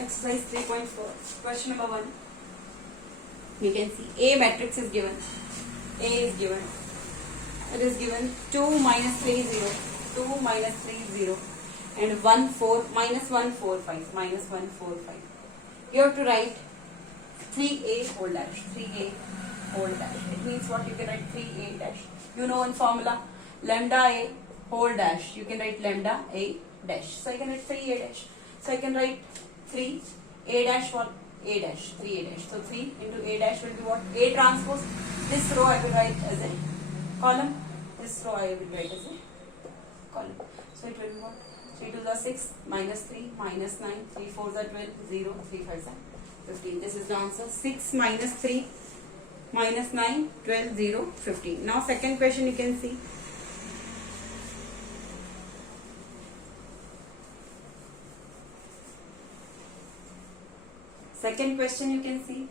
Exercise 3.4. Question number 1. We can see A matrix is given. A is given. It is given 2 minus 3 0, 2 minus 3 0, and 1 4 minus 1 4 5 minus 1 4 5. You have to write 3A whole dash. 3A whole dash. It means what? You can write 3A dash. You know one formula, lambda A whole dash. You can write lambda A dash. So I can write 3A dash. So I can write 3 A dash for A dash, 3A dash. So 3 into A dash will be what? A transpose. This row I will write as a column. This row I will write as a column. So it will be what? 3 2s are 6, minus 3, minus 9, 3 4s are 12, 0, 3 5s are 15. This is the answer. 6 minus 3, minus 9, 12, 0, 15. Now second question you can see. Second question you can see.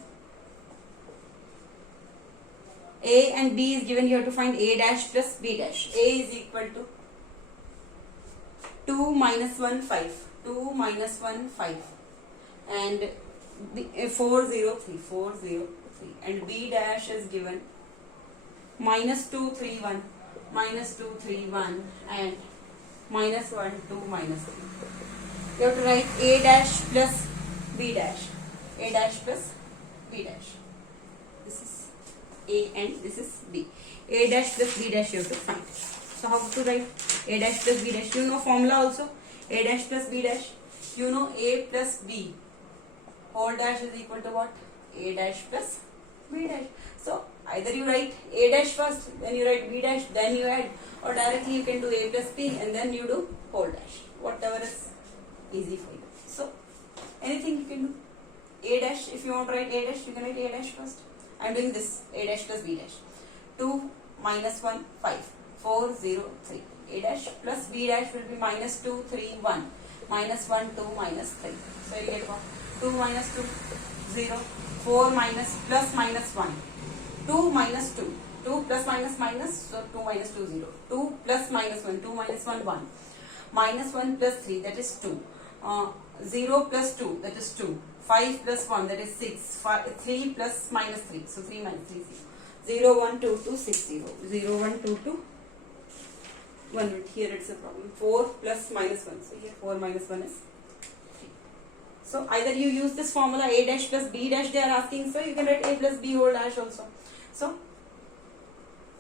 A and B is given. You have to find A dash plus B dash. A is equal to 2 minus 1 5. 2 minus 1 5. And B, 4 0 3. 4 0 3. And B dash is given minus 2 3 1. Minus 2 3 1. And minus 1 2 minus 3. You have to write A dash plus B dash. A dash plus B dash. This is A and this is B. A dash plus B dash you have to find. So how to write A dash plus B dash? You know formula also. A dash plus B dash. You know A plus B whole dash is equal to what? A dash plus B dash. So either you write A dash first, then you write B dash, then you add, or directly you can do A plus B and then you do whole dash. Whatever is easy for you. So anything you can do. A dash, if you want to write A dash, you can write A dash first. I am doing this, A dash plus B dash. 2 minus 1, 5. 4, 0, 3. A dash plus B dash will be minus 2, 3, 1. Minus 1, 2, minus 3. So you get what? 2 minus 2, 0. 4 minus plus minus 1. 2 minus 2. 2 plus minus minus, so 2 minus 2, 0. 2 plus minus 1, 2 minus 1, 1. Minus 1 plus 3, that is 2. 0 plus 2, that is 2. 5 plus 1, that is 6. 3 plus minus 3, so 3 minus 3, 0. 0, 1, 2, 2, 6, 0. 0, 1, 2, 2. 1 minute, here it's a problem. 4 plus minus 1, so here 4 minus 1 is 3. So either you use this formula A dash plus B dash they are asking, so you can write A plus B whole dash also. So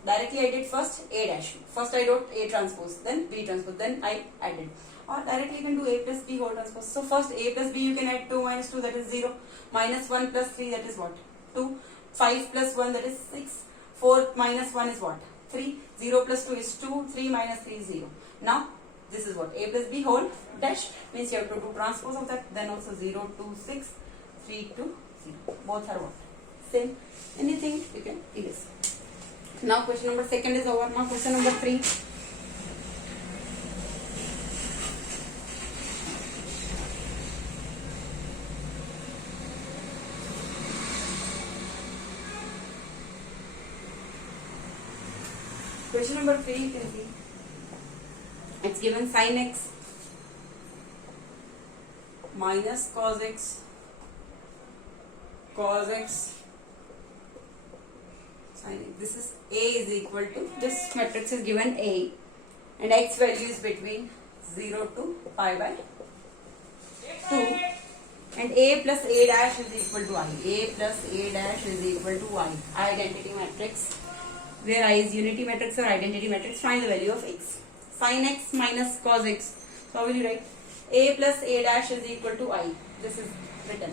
directly I did first A dash. First I wrote A transpose, then B transpose, then I added. Or directly you can do A plus B whole transpose. So first A plus B you can add 2 minus 2, that is 0. Minus 1 plus 3, that is what? 2. 5 plus 1, that is 6. 4 minus 1 is what? 3. 0 plus 2 is 2. 3 minus 3 is 0. Now this is what? A plus B whole dash means you have to do transpose of that. Then also 0, 2, 6, 3, 2, 0. Both are what? Same. Anything you can erase. Now question number 2 is over. Now question number 3. Question number 3 you can see. It's given sin x minus cos x, cos x, sin x. This is A is equal to, this matrix is given A and x value is between 0 to pi by 2 and A plus A dash is equal to I. A plus A dash is equal to I. Identity matrix, where I is unity matrix or identity matrix. Find the value of x. Sin x minus cos x. So how will you write? A plus A dash is equal to I. This is written.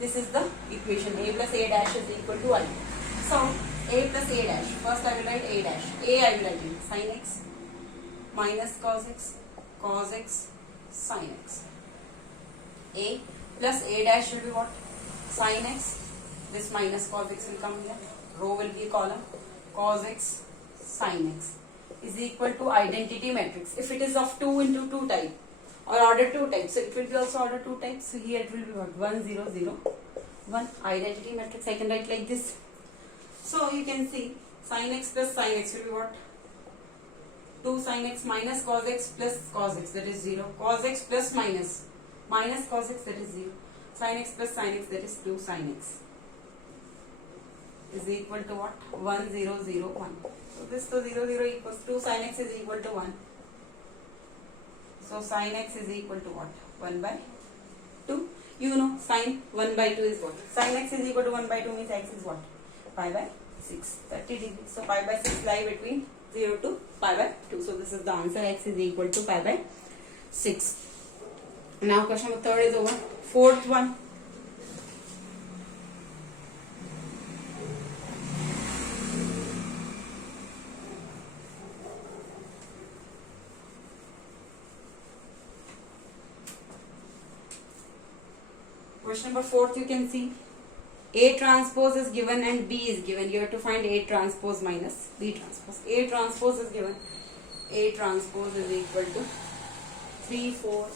This is the equation. A plus A dash is equal to I. So A plus A dash. First I will write A dash. A I will write in sin x minus cos x, sin x. A plus A dash will be what? Sin x. This minus cos x will come here. Row will be a column. Cos x, sin x is equal to identity matrix. If it is of 2 into 2 type or order 2 type, so it will be also order 2 type. So here it will be what? 1 0 0 1. Identity matrix I can write like this. So you can see sin x plus sin x will be what? 2 sin x minus cos x plus cos x, that is 0. Cos x plus minus cos x, that is 0. Sin x plus sin x, that is 2 sin x is equal to what? 1 0 0 1. So this to 0 0 equals 2 sin x is equal to 1. So sin x is equal to what? 1 by 2. You know sin 1 by 2 is what? Sin x is equal to 1 by 2 means x is what? Pi by 6, 30 degrees. So pi by 6 lie between 0 to pi by 2. So this is the answer, x is equal to pi by 6. Now question number 3 is over. Fourth one. Question number 4, you can see A transpose is given and B is given. You have to find A transpose minus B transpose. A transpose is given. A transpose is equal to 3 4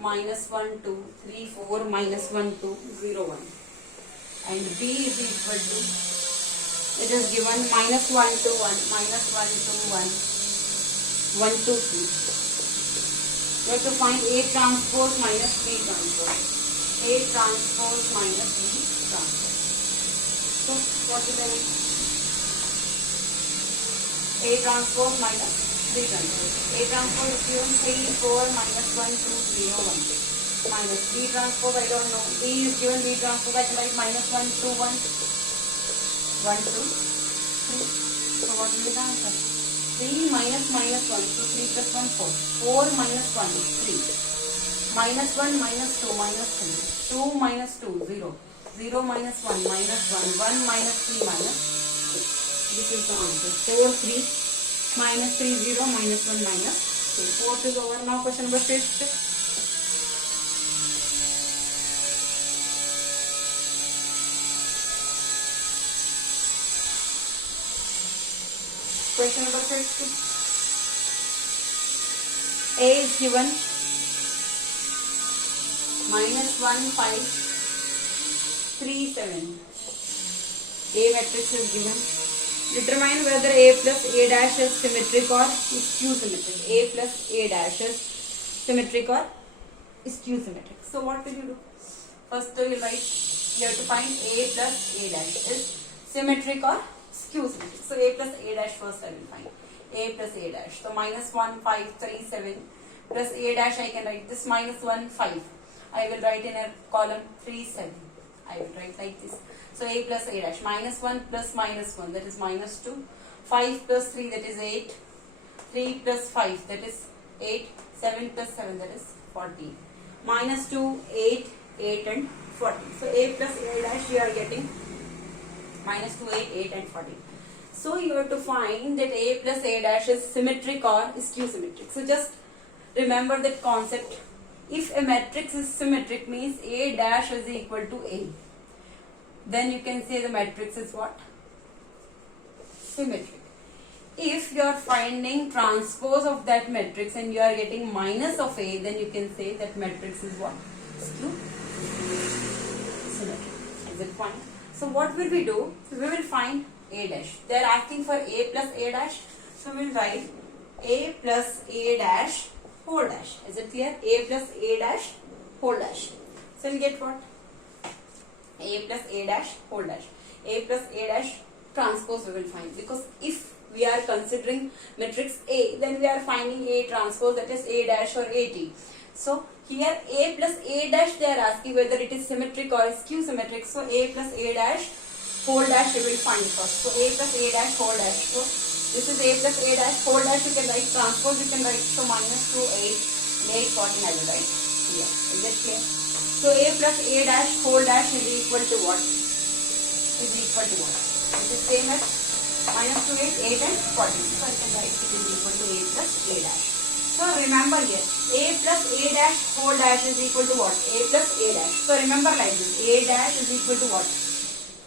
minus 1 2 3 4 minus 1 2 0 1. And B is equal to, it is given minus 1 2 1 minus 1 2 1 1 2 3. You have to find A transpose minus B transpose. A transpose minus B transpose. So what is the name? A transpose minus B transpose. A transpose is given 3 4 minus 1 2 0 1. Minus B transpose, I don't know. B is given, B transpose I can write minus 1 2 1 1 2 3. So what will be the answer? 3 minus minus 1, so 3 plus 1 4. 4 minus 1 is 3. Minus 1 minus 2 minus 3. 2 minus 2 0. 0 minus 1 minus 1. 1 minus 3 minus 6. This is the answer. 4 3 minus 3 0 minus 1 minus 2. Fourth is over. Now question number 5. Question number 5. A is given minus 1 5 3 7. A matrix is given. Determine whether A plus A dash is symmetric or skew symmetric. A plus A dash is symmetric or skew symmetric. So what will you do? First you will write, you have to find A plus A dash is symmetric or skew symmetric. So A plus A dash first I will find. A plus A dash. So minus 1 5 3 7 plus A dash I can write this minus 1 5. I will write in a column 3 7. I will write like this. So A plus A dash, minus 1 plus minus 1, that is minus 2. 5 plus 3, that is 8. 3 plus 5, that is 8. 7 plus 7, that is 14. Minus 2, 8, 8 and 14. So A plus A dash you are getting minus 2, 8, 8 and 14. So you have to find that A plus A dash is symmetric or skew symmetric. So just remember that concept. If a matrix is symmetric means A dash is equal to A. Then you can say the matrix is what? Symmetric. If you are finding transpose of that matrix and you are getting minus of A, then you can say that matrix is what? Skew symmetric. Is it fine? So what will we do? So we will find A dash. They are asking for A plus A dash. So we will write A plus A dash whole dash. Is it clear? A plus A dash whole dash. So we get what? A plus A dash whole dash. A plus A dash transpose we will find. Because if we are considering matrix A, then we are finding A transpose, that is A dash or AT. So here A plus A dash they are asking whether it is symmetric or skew symmetric. So A plus A dash whole dash we will find first. So A plus A dash whole dash. So this is A plus A dash whole dash, you can write, transpose you can write. So minus 2 8 and 8 14 I will write here. Is it clear? So A plus A dash whole dash is equal to what? Is equal to what? It is same as minus 2 8 8 and 14. So I can write it is equal to A plus A dash. So remember here, A plus A dash whole dash is equal to what? A plus A dash. So remember like this, A dash is equal to what?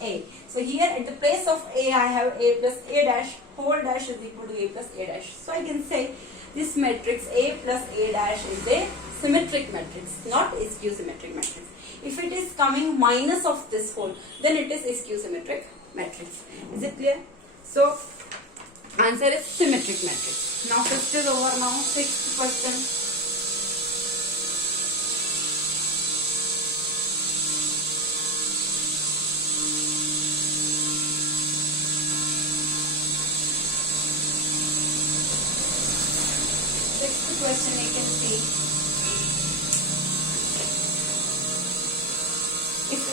A. So here at the place of A I have A plus A dash whole dash is equal to A plus A dash. So I can say this matrix A plus A dash is a symmetric matrix, not a skew symmetric matrix. If it is coming minus of this whole, then it is a skew symmetric matrix. Is it clear? So answer is symmetric matrix. Now fifth is over. Now sixth question.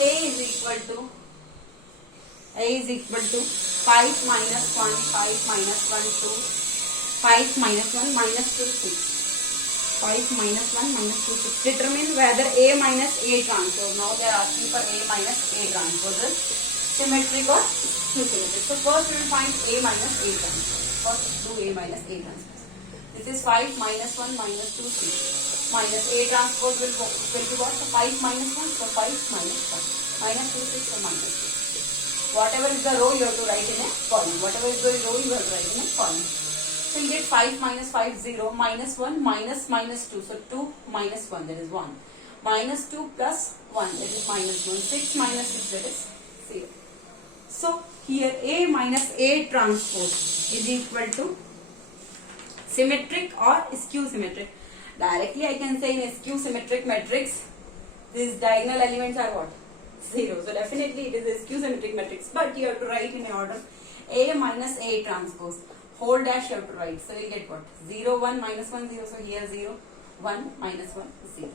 A is equal to 5 minus 1, 5 minus 1, 2, 5 minus 1, minus 2, 6. 5 minus 1, minus 2, 6. Determine whether A minus A transpose. Now they are asking for A minus A transpose is symmetric or symmetric. So first we will find A minus A transpose. First do A minus A transpose. This is 5 minus 1, minus 2, 6. Minus A transpose will be what? So 5 minus 1, so 5 minus 1. Minus 2, 6, so minus 2. Whatever is the row you have to write in a column. Whatever is the row you have to write in a column. So you get 5 minus 5, 0, minus 1, minus 2. So 2 minus 1, that is 1. Minus 2 plus 1, that is minus 1. 6 minus 6, that is 0. So here A minus A transpose is equal to symmetric or skew symmetric. Directly I can say in a skew symmetric matrix, these diagonal elements are what? 0. So definitely it is a skew symmetric matrix, but you have to write in order A minus A transpose. Whole dash you have to write. So we get what? 0, 1, minus 1, 0. So here 0, 1, minus 1, 0.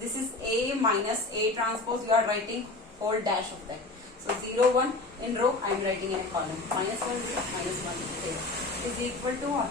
This is A minus A transpose. You are writing whole dash of that. So 0, 1 in row I am writing in a column. Minus 1, 0, minus 1, 0. Is equal to what?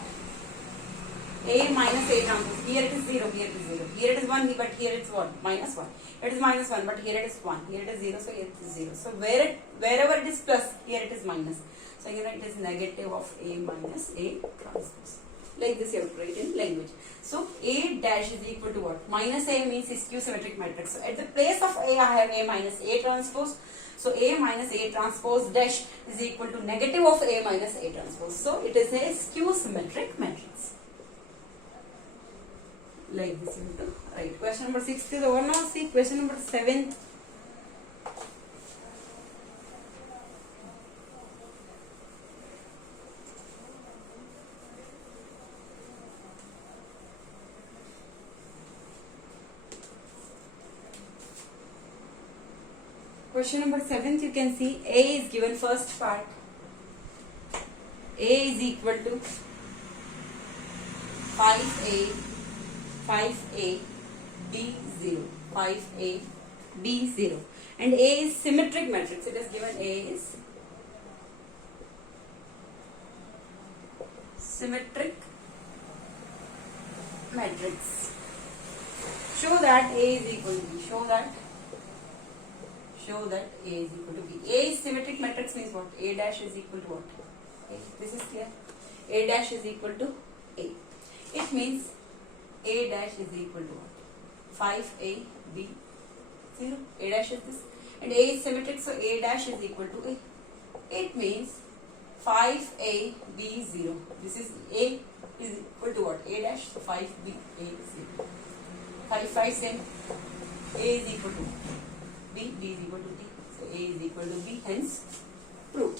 A minus A transpose. Here it is 0, here it is 0. Here it is 1, but here it is what? Minus 1. It is minus 1, but here it is 1. Here it is 0, so here it is 0. So wherever it is plus, here it is minus. So here it is negative of A minus A transpose. Like this you have to write in language. So A dash is equal to what? Minus A means skew symmetric matrix. So at the place of A I have A minus A transpose. So A minus A transpose dash is equal to negative of A minus A transpose. So it is a skew symmetric matrix. Like this you have to write. Question number 6 is over now. See question number 7. Question number 7, you can see A is given first part. A is equal to 5A, 5A, B 0, 5A, B 0. And A is symmetric matrix. It is given A is symmetric matrix. Show that A is equal to B. Show that A is equal to B. A is symmetric matrix means what? A dash is equal to what? A. This is clear. A dash is equal to A. It means A dash is equal to what? 5A, B, 0. A dash is this. And A is symmetric, so A dash is equal to A. It means 5A, B, 0. This is A is equal to what? A dash, so 5B, A, 0. 5, 5 same. A is equal to B, B is equal to D. So A is equal to B, hence proved.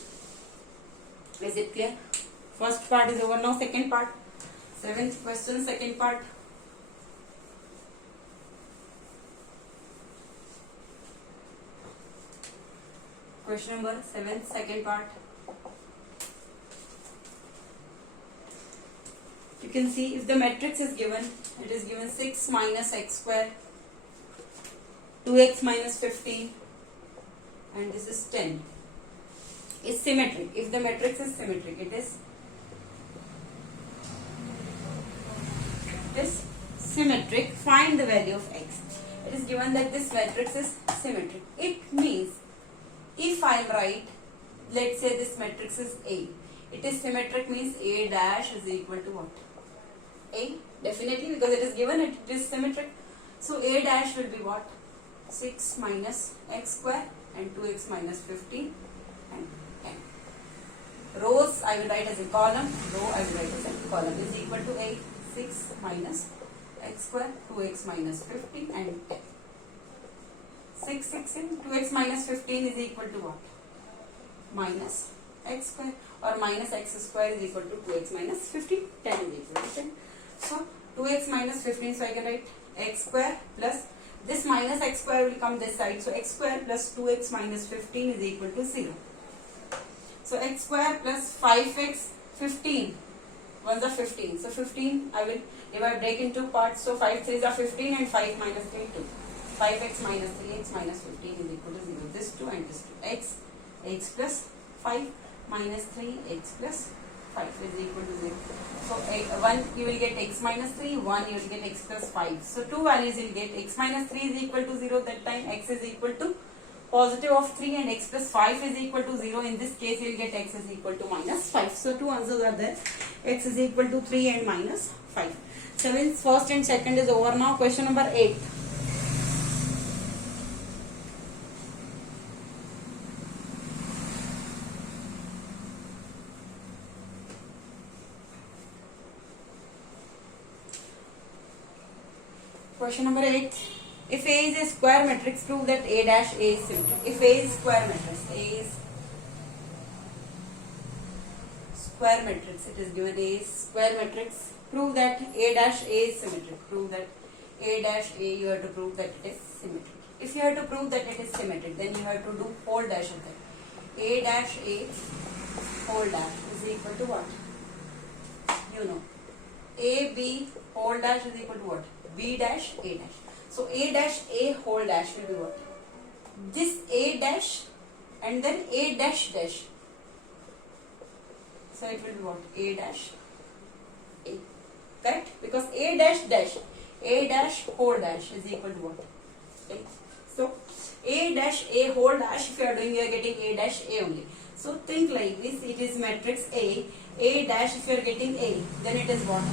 Is it clear? First part is over now, second part. 7th question, second part. Question number 7, second part. You can see if the matrix is given, it is given 6 minus x square, 2x minus 15, and this is 10. Is symmetric. If the matrix is symmetric, it is symmetric. Find the value of x. It is given that this matrix is symmetric. It means if I write, let's say this matrix is A, it is symmetric means A dash is equal to what? A. Definitely, because it is given it is symmetric. So A dash will be what? 6 minus x square and 2x minus 15 and 10. Rows I will write as a column, row I will write as a column is equal to A. 6 minus x square, 2x minus 15 and 10. 6, 6 and 2x minus 15 is equal to what? Minus x square, or minus x square is equal to 2x minus 15, 10 is equal to 10. So 2x minus 15, so I can write x square plus this minus x square will come this side, so x square plus 2x minus 15 is equal to 0. So x square plus 5x 15, ones are 15, so 15 I will, if I break into parts, so 5 3s are 15 and 5 minus 3 2. 5x minus 3x minus 15 is equal to 0. This 2 and this 2. X plus 5 minus 3x plus 5 is equal to 0. So 1 you will get x minus 3, 1 you will get x plus 5. So two values you will get. X minus 3 is equal to 0, that time x is equal to positive of 3 and x plus 5 is equal to 0. In this case you will get x is equal to minus 5. So two answers are there. X is equal to 3 and minus 5. So means first and second is over. Now question number 8. Question number 8. If A is a square matrix, prove that A dash A is symmetric. If A is square matrix, A is square matrix, it is given A is square matrix, prove that A dash A is symmetric. Prove that A dash A, you have to prove that it is symmetric. If you have to prove that it is symmetric, then you have to do whole dash of that. A dash A whole dash is equal to what? You know. A B whole dash is equal to what? B dash A dash. So A dash A whole dash will be what? This A dash and then A dash dash. So it will be what? A dash A. Correct? Because A dash dash, A dash whole dash is equal to what? A. So A dash A whole dash, if you are doing, you are getting A dash A only. So think like this, it is matrix A dash, if you are getting A, then it is what?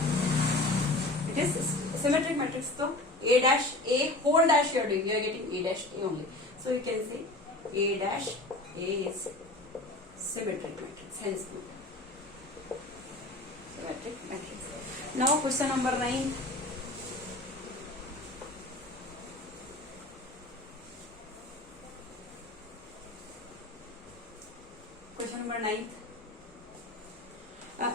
It is symmetric matrix. So A dash A whole dash you are doing, you are getting A dash A only. So you can say A dash A is symmetric matrix, hence symmetric matrix. Now question number 9. Question number 9.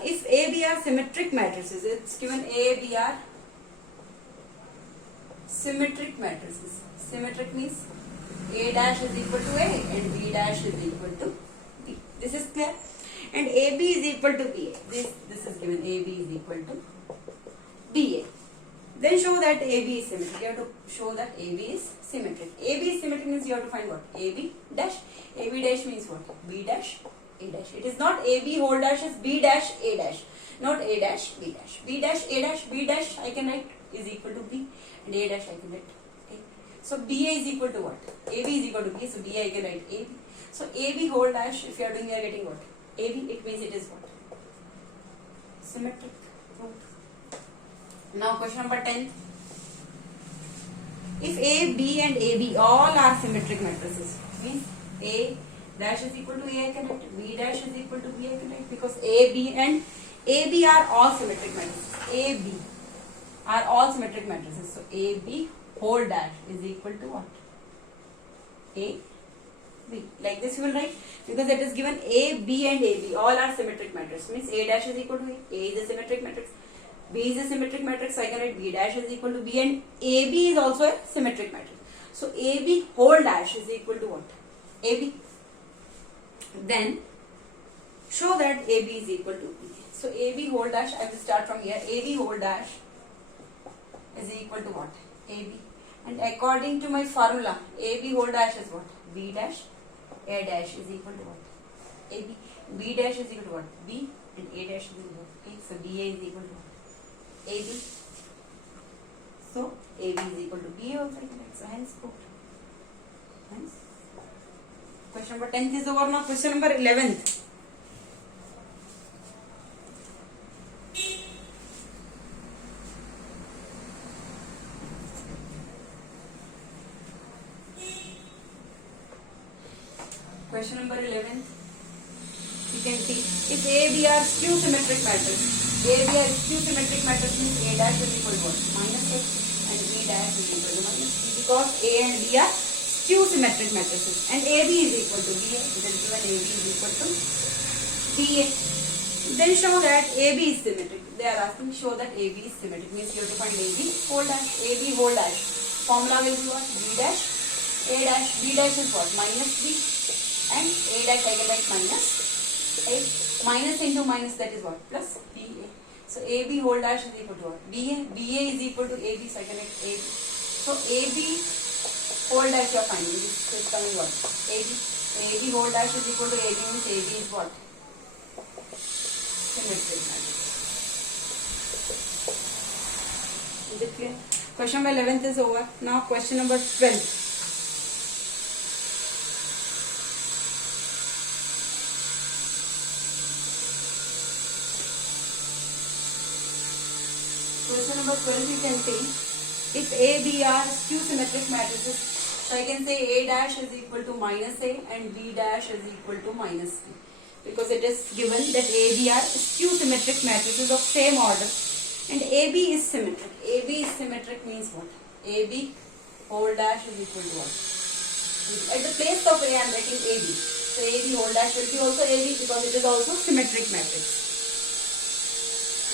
If A, B are symmetric matrices, it's given A, B are symmetric matrices. Symmetric means A dash is equal to A and B dash is equal to B. This is clear. And AB is equal to BA. This is given, AB is equal to BA. Then show that AB is symmetric. You have to show that AB is symmetric. AB is symmetric means you have to find what? AB dash. AB dash means what? B dash A dash. It is not AB whole dash, is B dash A dash. Not A dash B dash. B dash A dash B dash I can write is equal to B and A dash I can write A. So BA is equal to what? AB is equal to B. So BA I can write AB. So AB whole dash, if you are doing, you are getting what? AB, it means it is what? Symmetric. Now question number 10. If A, B and AB all are symmetric matrices, means A dash is equal to A I can write, B dash is equal to B I can write, because A, B and AB are all symmetric matrices. A, B are all symmetric matrices. So A, B whole dash is equal to what? A, B. Like this you will write, because it is given A, B and AB all are symmetric matrices. Means A dash is equal to A is a symmetric matrix, B is a symmetric matrix, so I can write B dash is equal to B and AB is also a symmetric matrix. So AB whole dash is equal to what? AB. Then show that AB is equal to B. So AB whole dash, I will start from here. AB whole dash is equal to what? AB. And according to my formula, AB whole dash is what? B dash A dash is equal to what? AB. B dash is equal to what? B and A dash is equal to A. So BA is equal to what? AB. So AB is equal to BA also. So hence proved. Hence. Question number 10th is over. Now question number 11th. Question number 11. You can see, if A, B are skew symmetric matrix, A, B are skew symmetric matrix means A dash is equal to what? Minus X and B dash is equal to minus B, because A and B are skew symmetric matrices and AB is equal to BA. It is given AB is equal to BA. Then show that AB is symmetric. They are asking show that AB is symmetric, means you have to find AB whole dash. AB whole dash. Formula will be what? B dash A dash. B dash is what? Minus B and A dash I can write minus A. Minus into minus, that is what? Plus BA. So AB whole dash is equal to what? BA. BA is equal to AB, so I can write AB. So AB whole dash you are finding. This is coming what? AB. AB whole dash is equal to AB means AB is what? Symmetric matrix. Is it clear? Question number 11th is over. Now question number 12. Question number 12 you can see, if A, B are skew symmetric matrices, so I can say A dash is equal to minus A and B dash is equal to minus B. Because it is given that A, B are skew symmetric matrices of same order and AB is symmetric. AB is symmetric means what? AB whole dash is equal to what? At the place of A I am writing AB. So AB whole dash will be also AB because it is also symmetric matrix.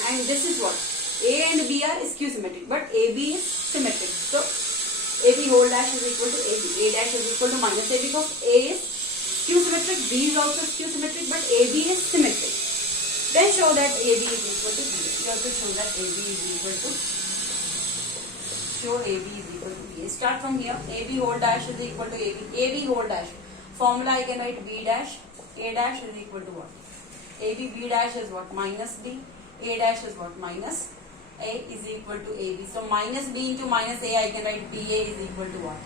And this is what? A and B are skew symmetric, but AB is symmetric. So AB whole dash is equal to AB. A dash is equal to minus A because A is skew symmetric, B is also skew symmetric, but AB is symmetric. Then show that AB is equal to B. You have to show that AB is equal to, show AB is equal to B. Start from here. AB whole dash is equal to AB. AB whole dash. Formula I can write B dash. A dash is equal to what? AB B dash is what? Minus B. A dash is what? Minus A is equal to AB. So minus B into minus A, I can write BA is equal to what?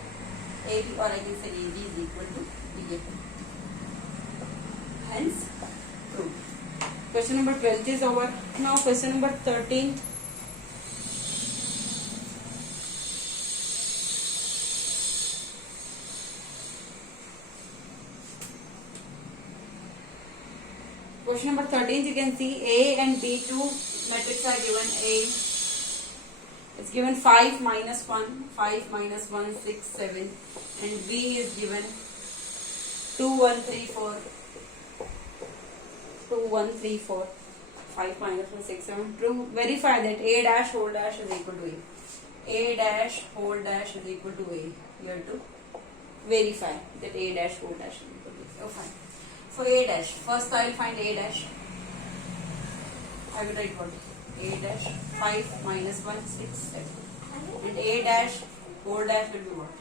AB, or I can say AB is equal to BA. Hence, proved. Question number 12 is over. Now question number 13. Question number 13, you can see A and B2 matrix are given. A is given 5 minus 1, 5 minus 1, 6, 7, and B is given 2, 1, 3, 4, 2, 1, 3, 4, 5 minus 1, 6, 7. To verify that A dash whole dash is equal to A. A dash whole dash is equal to A. You have to verify that A dash whole dash is equal to A. Oh, fine. So A dash, first I will find A dash. I will write what? A dash 5 minus 1, 6, 7. And A dash whole dash will be what?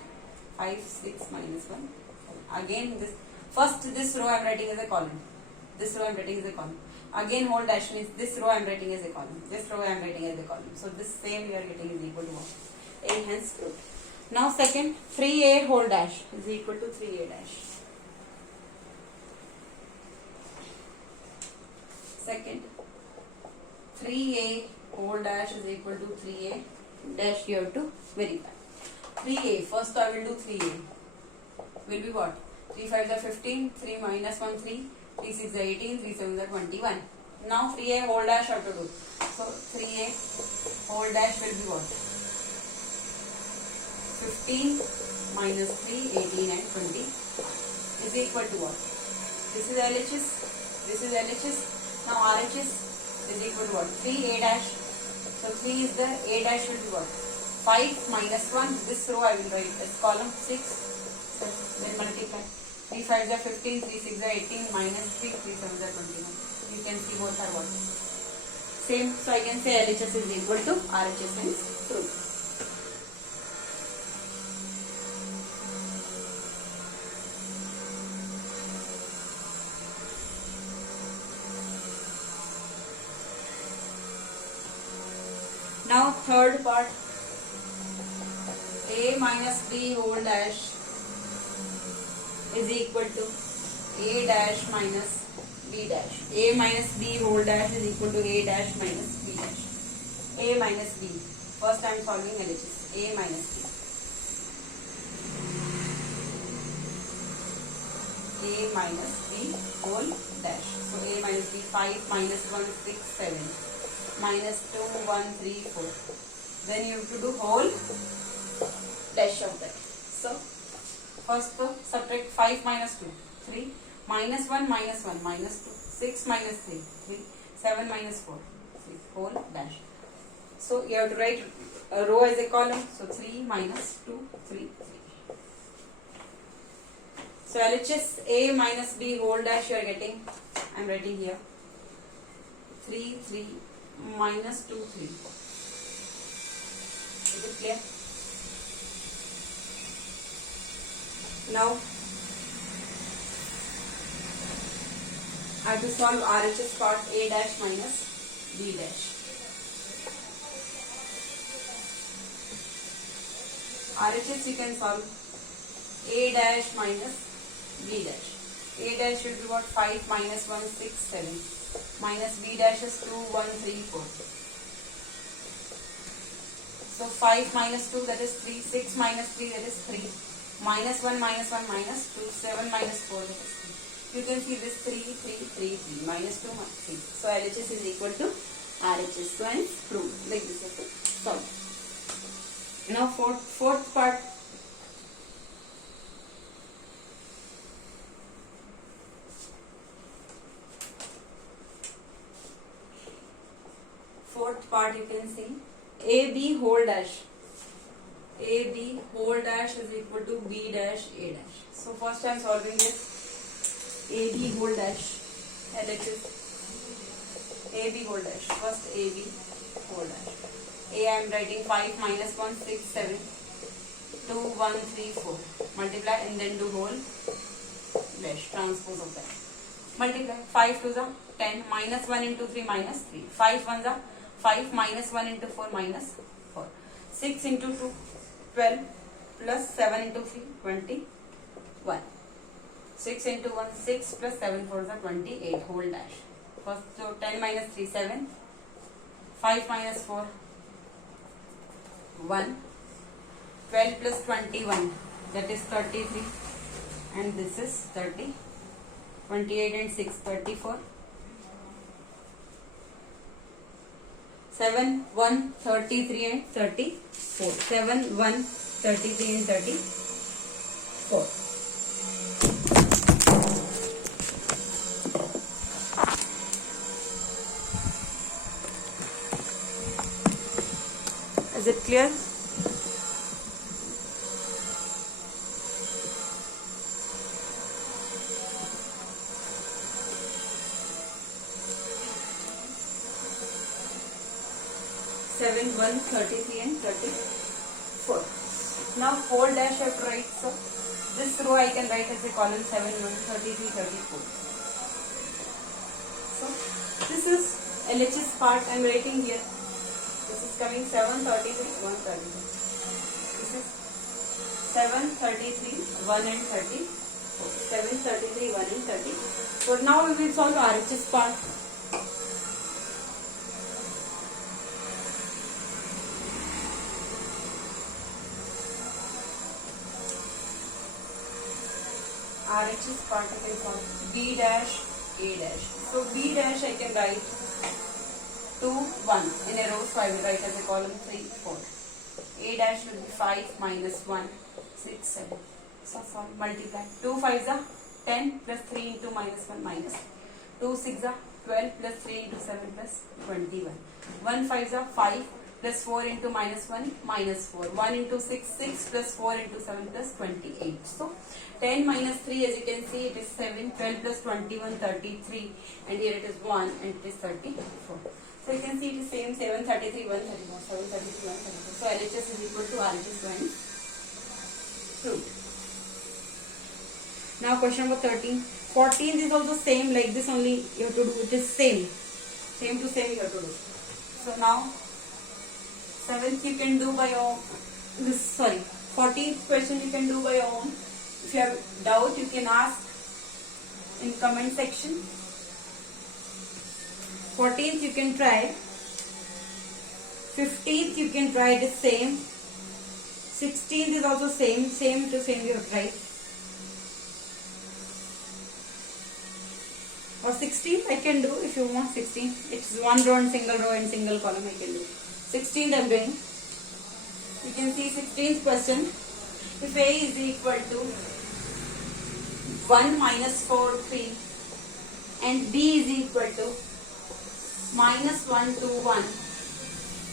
5, 6 minus 1. Again this, first this row I am writing as a column. This row I am writing as a column. Again whole dash means this row I am writing as a column. This row I am writing as a column. So this same we are getting is equal to what? A, hence proved. Now second, 3A whole dash is equal to 3A dash. Second, 3A whole dash is equal to 3A dash. You have to verify. 3A, first I will do 3A. Will be what? 3 5s are 15, 3 minus 1, 3, 3 6 are 18, 3 7s are 21. Now 3A whole dash I have to do. So 3A whole dash will be what? 15 minus 3, 18 and 20 is equal to what? This is LHS, this is LHS. Now RHS is equal to what? 3A dash. So 3 is there, A dash will be what? 5 minus 1, this row I will write as column 6. So then multiply. 3 5s are 15, 3 6s are 18, minus 3, 3 7s are 21. You can see both are what? Same. So I can say LHS is equal to RHS, hence proved. Now third part, A minus B whole dash is equal to A dash minus B dash. A minus B whole dash is equal to A dash minus B dash. A minus B. First I am solving LHS. A minus B. A minus B whole dash. So A minus B, 5 minus 1, 6, 7. Minus 2, 1, 3, 4. Then you have to do whole dash of that. So, first subtract 5 minus 2, 3, minus 1, minus 1, minus 2, 6 minus 3, 3, 7 minus 4, 3, whole dash. So, you have to write a row as a column. So, 3 minus 2, 3, 3. So, LHS A minus B whole dash you are getting. I am writing here. 3, 3. Minus 2, 3. Is it clear? Now I have to solve RHS part A dash minus B dash. RHS we can solve A dash minus B dash. A dash should be what? 5 minus 1, 6, 7. Minus B dash is 2, 1, 3, 4. So 5 minus 2, that is 3. 6 minus 3, that is 3. Minus 1 minus 1 minus 2. 7 minus 4, that is 3. You can see this 3, 3, 3, 3. Minus 2, minus 3. So LHS is equal to RHS. So hence proved. Like this you have to solve. Now fourth part. Fourth part you can see AB whole dash. AB whole dash is equal to B dash A dash. So first I am solving this. AB whole dash. LHS. AB whole dash. First AB whole dash. A I am writing 5 minus 1, 6, 7. 2, 1, 3, 4. Multiply and then do whole dash. Transpose of that. Multiply. 5 to the 10. Minus 1 into 3 minus 3. 5 1 the 5 minus 1 into 4 minus 4. 6 into 2 12 plus 7 into 3 21. 6 into 1 6 plus 7 4 is 28 whole dash. First so 10 minus 3 7. 5 minus 4 1. 12 plus 21 that is 33 and this is 30. 28 and 6 34. 7 1 33 and 34. 7 1 33 and 34. Is it clear? Seven, 1, 33 and 34. Now whole dash I have to write. So this row I can write as a column 7, 1, 33, 34. So this is LHS part I am writing here. This is coming 7, 33, 1, 33. This is 7, 33, 1 and 34. 7, 33, 1 and 34. Now we will solve RHS part. RHS part I can solve B dash A dash. So B dash I can write 2, 1 in a row, so I will write as a column 3, 4. A dash will be 5 minus 1, 6, 7. So multiply. 2 5s are 10 plus 3 into minus 1 minus. 2 6 are 12 plus 3 into 7 plus 21. 1 5s are 5 plus 4 into minus 1 minus 4. 1 into 6 6 plus 4 into 7 plus 28. So 10 minus 3 as you can see it is 7. 12 plus 21 33 and here it is 1 and it is 34. So you can see it is same 7 33 1 34. 7 33 1 34. So LHS is equal to RHS 1. Proved. Now question number 13. 14th is also same like this only you have to do. It is same. Same to same you have to do. So now 7th you can do by your this 14th question you can do by your own. If you have doubt you can ask in comment section. 14th you can try. 15th you can try the same. 16th is also same to same you have tried. Or 16th I can do if you want 16. It's one row and single column I can do. 16th I am doing. You can see 16th question. If A is equal to 1 minus 4 3 and B is equal to minus 1 2 1.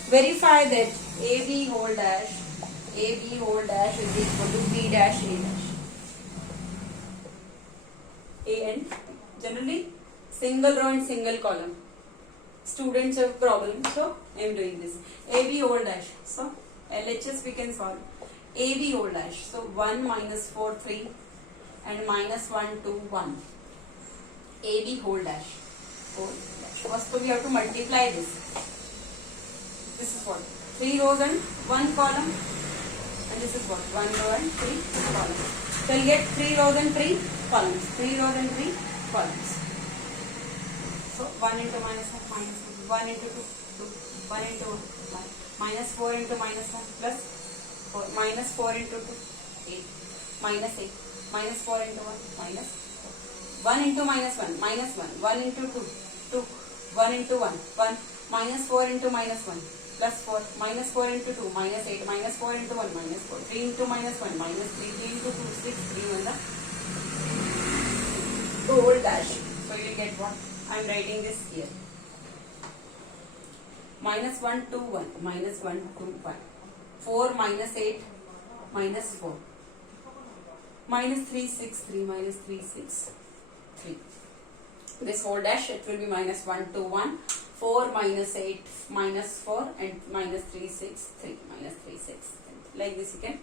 Verify that AB whole dash is equal to B dash A dash. A and generally single row and single column. Students have problems, so I am doing this. AB whole dash. So LHS we can solve. AB whole dash. So 1 minus 4 3 and minus 1, 2, 1. AB whole dash. Whole dash. First we have to multiply this. This is what? 3 rows and 1 column. And this is what? 1 row and 3 columns. So you'll get 3 rows and 3 columns. 3 rows and 3 columns. So 1 into minus 1, minus 1 into 2, 2, 1 into 1, minus 4 into minus 1 plus 4, minus 4 into 2, 8, minus 8, minus 4 into 1, minus 4. 1 into minus 1, minus 1, 1 into 2, 2, 1 into 1, 1, minus 4 into minus 1, plus 4, minus 4 into 2, minus 8, minus 4 into 1, minus 4, 3 into minus 1, minus 3, 3 into 2, 6, 3 1 the whole dash. So you will get what? I am writing this here. Minus 1, 2, 1, minus 1, 2, 1, 4, minus 8, minus 4, minus 3, 6, 3, minus 3, 6, 3. This whole dash, it will be minus 1, 2, 1, 4, minus 8, minus 4, and minus 3, 6, 3, minus 3, 6, 3. Like this you can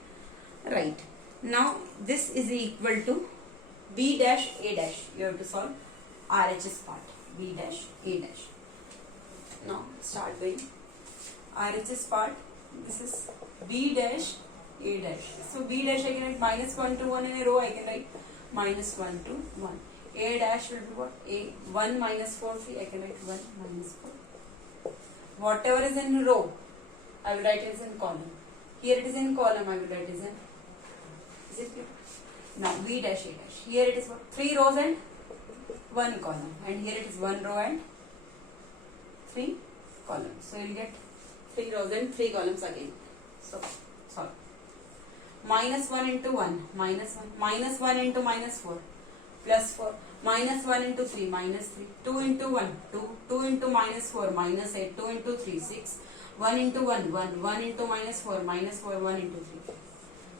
write. Now this is equal to B dash A dash. You have to solve RHS part. B dash A dash. Now start doing RHS part. This is B dash A dash. So B dash I can write minus 1 to 1 in a row. I can write minus 1 to 1. A dash will be what? A 1 minus 4 3. I can write 1 minus 4. Whatever is in row, I will write it as in column. Here it is in column. I will write it as in. Is it clear? Now B dash A dash. Here it is what? 3 rows and 1 column. And here it is 1 row and 3 columns. So you will get 3 rows and 3 columns again. So solve. Minus 1 into 1, minus 1, minus 1 into minus 4, plus 4, minus 1 into 3, minus 3, 2 into 1, 2, 2 into minus 4, minus 8, 2 into 3, 6, 1 into 1, 1, 1 into minus 4, minus 4, 1 into 3.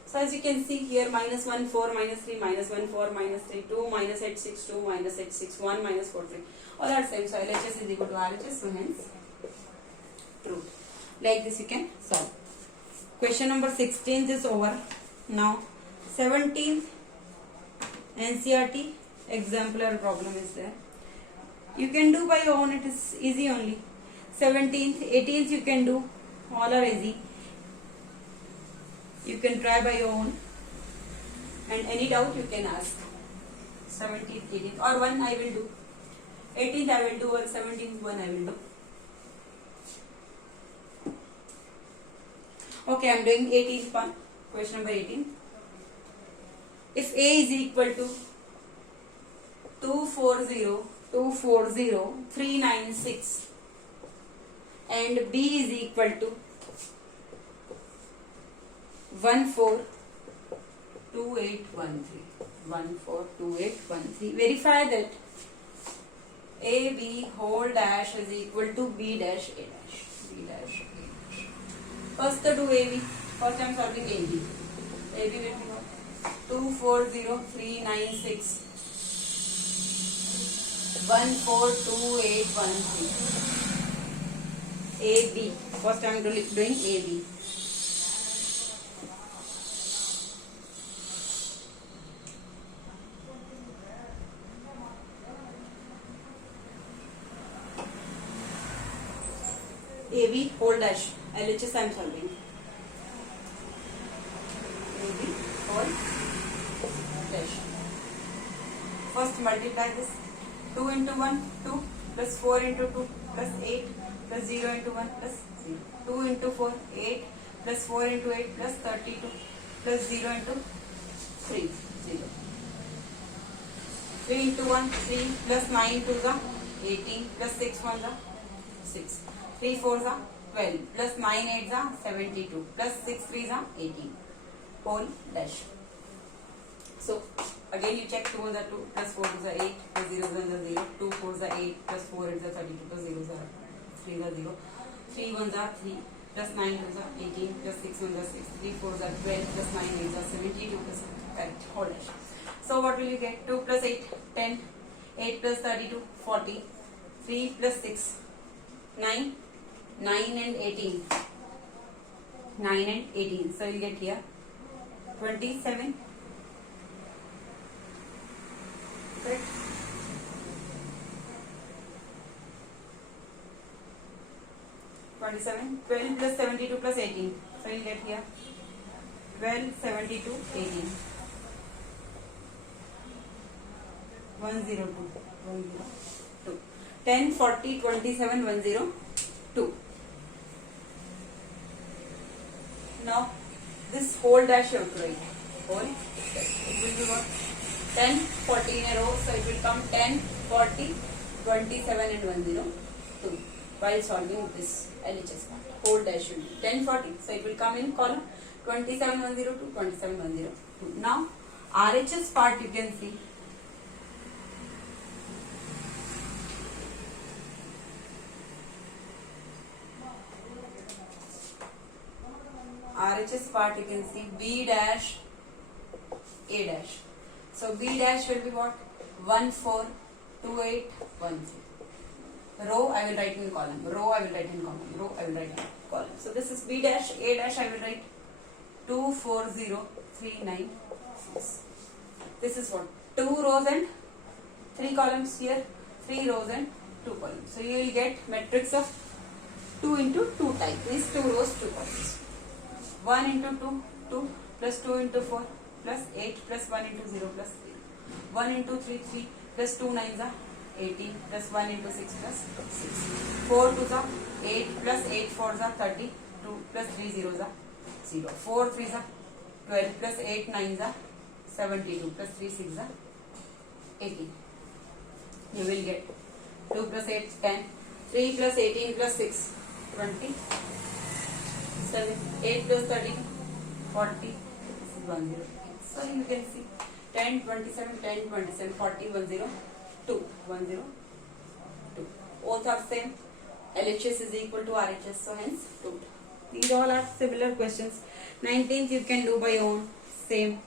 So as you can see here, minus 1, 4, minus 3, minus 1, 4, minus 3, 2, minus 8, 6, 2, minus 8, 6, 1, minus 4, 3. All are same. So LHS is equal to RHS. So hence, true. Like this you can solve. Question number 16 is over. Now 17th NCERT exemplar problem is there. You can do by your own. It is easy only. 17th, 18th you can do. All are easy. You can try by your own. And any doubt you can ask. 17th, 18th, or one I will do. 18th I will do, or 17th one I will do. Okay, I am doing 18th one. Question number 18. If A is equal to 240,396 and B is equal to 142813, verify that AB whole dash is equal to B dash A dash. B dash A dash. First do AB. First I am solving AB. AB will be what? 240,396 142813. AB. First I am doing AB. AB whole dash. LHS I am solving. AB whole dash. First multiply this. 2 into 1, 2, plus 4 into 2, plus 8, plus 0 into 1, plus 0. 2 into 4, 8, plus 4 into 8, plus 32, plus 0 into 3, 0. 3 into 1, 3, plus 9 to the 18, plus 6 1 the 6. 3 4 the 12, plus 9 8 the 72, plus 6 3 the 18. Whole dash. So again you check 2 1 the 2, plus 4 to the 8, plus 0 1 the 0, 2 4 the 8, plus 4 8 the 32, plus 0 the 3 the 0, 3 1 the 3, plus 9 to the 18, plus 6 1 the 6, 3 4 the 12, plus 9 8 the 72, plus correct, whole dash. So what will you get? 2 plus 8, 10, 8 plus 32, 40, 3 plus 6, 9, 9 and 18, 9 and 18. So you get here 27, correct? (27) 12 plus 72 plus 18. So you'll get here 12, 72, 18. 102. 102. 10, 40, 27, 102. Now this whole dash you have to write. Whole. It will be what? 10, 40 in a row. So it will come 10, 40, 27 and 102. While solving this LHS part, whole dash should be 10, 40. So it will come in column 27, 102, 27, 102. Now RHS part you can see. RHS part you can see B dash, A dash. So B dash will be what? 1, 4, 2, 8, 1, 3. Row I will write in column. Row I will write in column. Row I will write in column. So this is B dash, A dash I will write 2, 4, 0, 3, 9, 6. This is what? 2 rows and 3 columns here. 3 rows and 2 columns. So you will get matrix of 2 into 2 type. Means 2 rows, 2 columns. 1 into 2, 2 plus 2 into 4 plus 8 plus 1 into 0 plus 0. 1 into 3, 3 plus 2 9s are 18 plus 1 into 6 plus 6. 4 2s are 8 plus 8 4s are 32 plus 3 zeros are 0. 4 3s are 12 plus 8 9s are 72 plus 3 6s are 18. You will get 2 plus 8 10, 3 plus 18 plus 6 20, 7, 8 plus 13 40. This is 1 0. So you can see 10 27 10 27 40 1 0 2 1 0 2. Both are same. LHS is equal to RHS, so hence 2. These all are similar questions. 19th you can do by own, same.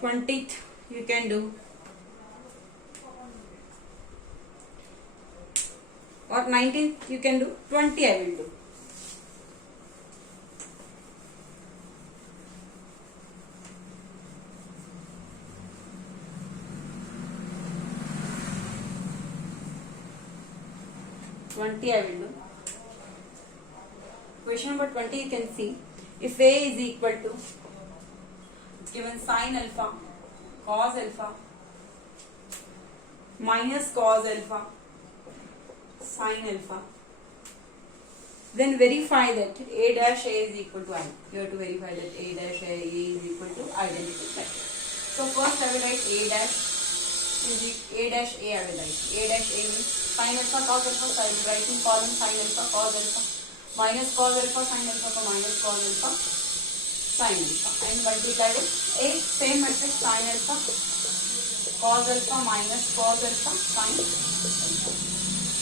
20th you can do, or 19th you can do, 20 I will do. I will do. Question number 20 you can see, if A is equal to, it's given sin alpha, cos alpha, minus cos alpha, sin alpha, then verify that A dash A is equal to I. You have to verify that A dash A is equal to identity matrix. So first I will write A dash A dash A I will write. A dash A means sin alpha cos alpha, so I will write in column sin alpha cos alpha, minus cos alpha sin alpha, so minus cos alpha sin alpha, and multiply with A, same matrix, sin alpha cos alpha minus cos alpha sin alpha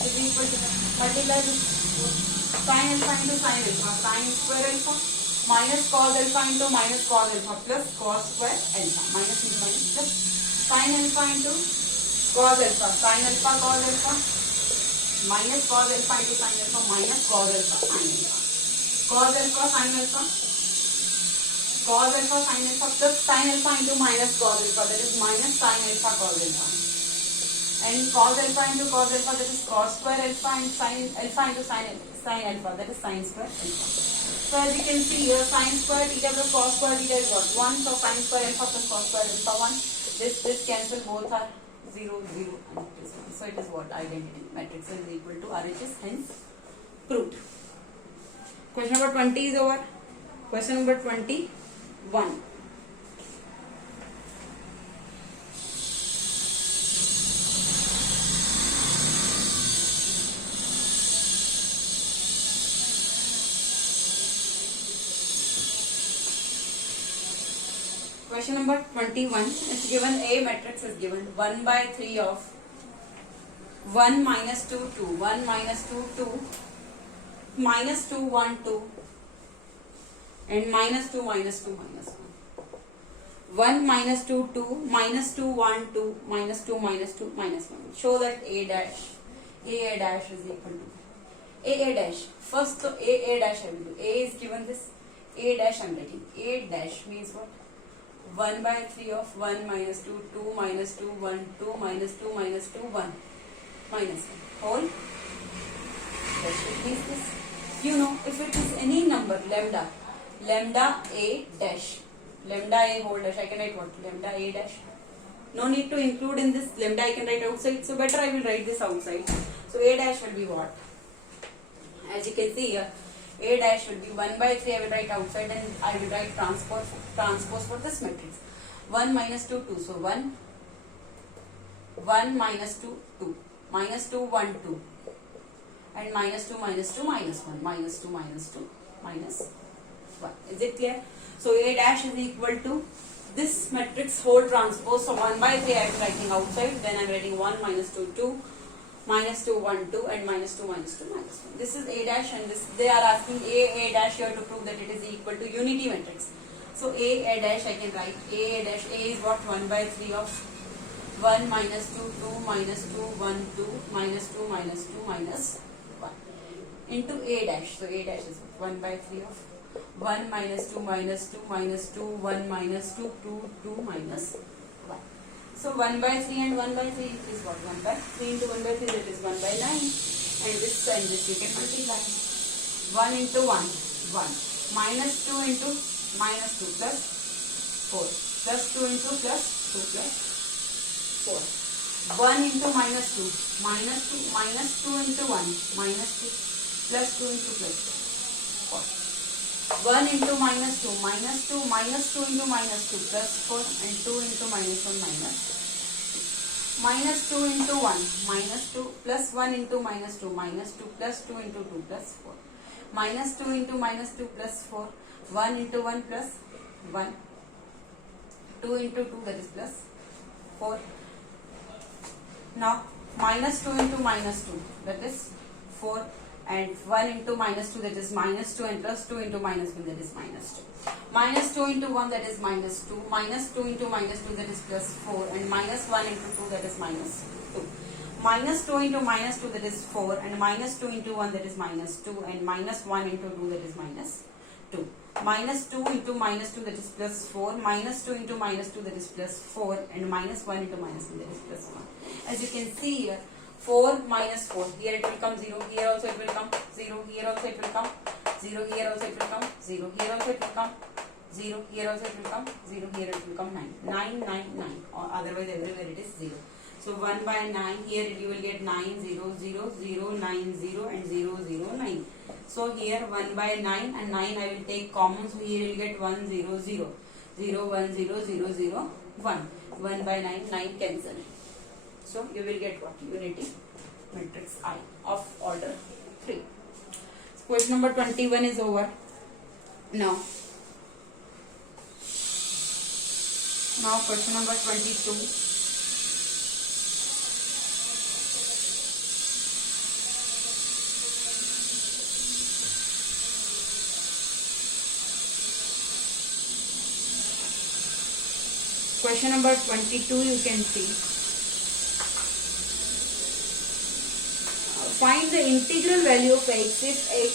is equal to, multiply with sin alpha into sin alpha, sin square alpha minus cos alpha into minus cos alpha plus cos square alpha, minus into minus plus sin alpha into cos alpha, sin alpha cos alpha minus cos alpha into sin alpha minus cos alpha sin alpha, cos alpha sin alpha, cos alpha sin alpha plus sin alpha into minus cos alpha, that is minus sin alpha cos alpha, and cos alpha into cos alpha, that is cos square alpha, and sin alpha into sin alpha, that is sin square alpha. So as you can see here, sin square theta plus cos square theta is what? 1. So sin square alpha plus cos square alpha 1. This cancel, both are 0 0 and it is 1. So it is what? Identity matrix is equal to RHS, hence proved. Question number 20 is over. Question number 21. Question number 21 is given A matrix is given 1 by 3 of 1 minus 2 2, 1 minus 2 2, minus 2 1 2, and minus 2 minus 2 minus 1. 1 minus 2 2, minus 2 1 2, minus 2 minus 2 minus 1. Show that A dash is equal to A dash. First so A dash I will do. A is given this, A dash I am writing. A dash means what? 1 by 3 of 1 minus 2, 2 minus 2, 1, 2 minus 2 minus 2, 1 minus 1 whole. That should be this. You know, if it is any number, lambda a dash, lambda a whole dash, I can write what? Lambda a dash. No need to include in this lambda, I can write outside. So better I will write this outside. So a dash will be what? As you can see here, a dash will be 1 by 3, I will write outside, and I will write transpose for this matrix. 1 minus 2, 2. So 1 minus 2, 2. Minus 2, 1, 2. And minus 2, minus 2, minus 1. Minus 2, minus 2, minus 1. Is it clear? So a dash is equal to this matrix whole transpose. So 1 by 3 I am writing outside. Then I am writing 1 minus 2, 2. Minus 2, 1, 2, and minus 2, minus 2, minus 1. This is a dash, and this they are asking a dash here to prove that it is equal to unity matrix. So a dash I can write a dash. A is what? 1 by 3 of 1 minus 2, 2 minus 2, 1, 2 minus 2 minus 2 minus 1 into a dash. So a dash is 1 by 3 of 1 minus 2 minus 2 minus 2, 1 minus 2, 2, 2 minus 1. So 1 by 3 and 1 by 3 is what? 1 by 3 into 1 by 3, that is 1 by 9. And this you can multiply. 1 into 1, 1. Minus 2 into minus 2 plus 4. Plus 2 into plus 2 plus 4. 1 into minus 2. Minus 2, minus 2 into 1. Minus 2 plus 2 into plus 4. 1 into minus 2, minus 2, minus 2 into minus 2 plus 4, and 2 into minus 1 minus 2. Minus 2 into 1, minus 2 plus 1 into minus 2, minus 2 plus 2 into 2 plus 4. Minus 2 into minus 2 plus 4, 1 into 1 plus 1, 2 into 2, that is plus 4. Now minus 2 into minus 2, that is 4. And 1 into minus 2, that is minus 2, and plus 2 into minus 1, that is minus 2. Minus 2 into 1, that is minus 2. Minus 2 into minus 2, that is plus 4. And minus 1 into 2, that is minus 2. Minus 2 into minus 2, that is 4. And minus 2 into 1, that is minus 2. And minus 1 into 2, that is minus 2. Minus 2 into minus 2, that is plus 4. Minus 2 into minus 2, that is plus 4. And minus 1 into minus 1, that is plus 1. As you can see here, 4 minus 4, here it will come 0, here also it will come 0, here also it will come 0, here also it will come 0, here also it will come 0, here also it will come 0, here it will come 9, 9, 9, 9, or otherwise everywhere it is 0. So 1 by 9, here you will get 9, 0, 0, 0, 9, 0 and 0, 0, 9. So here 1 by 9 and 9 I will take common, so here you will get 1, 0, 0, 0, 1, 0, 0, 0, 1. 1 by 9, 9 cancel. So you will get what? Unity matrix I of order 3. So question number 21 is over. Now question number 22. Question number 22, you can see. Find the integral value of x if x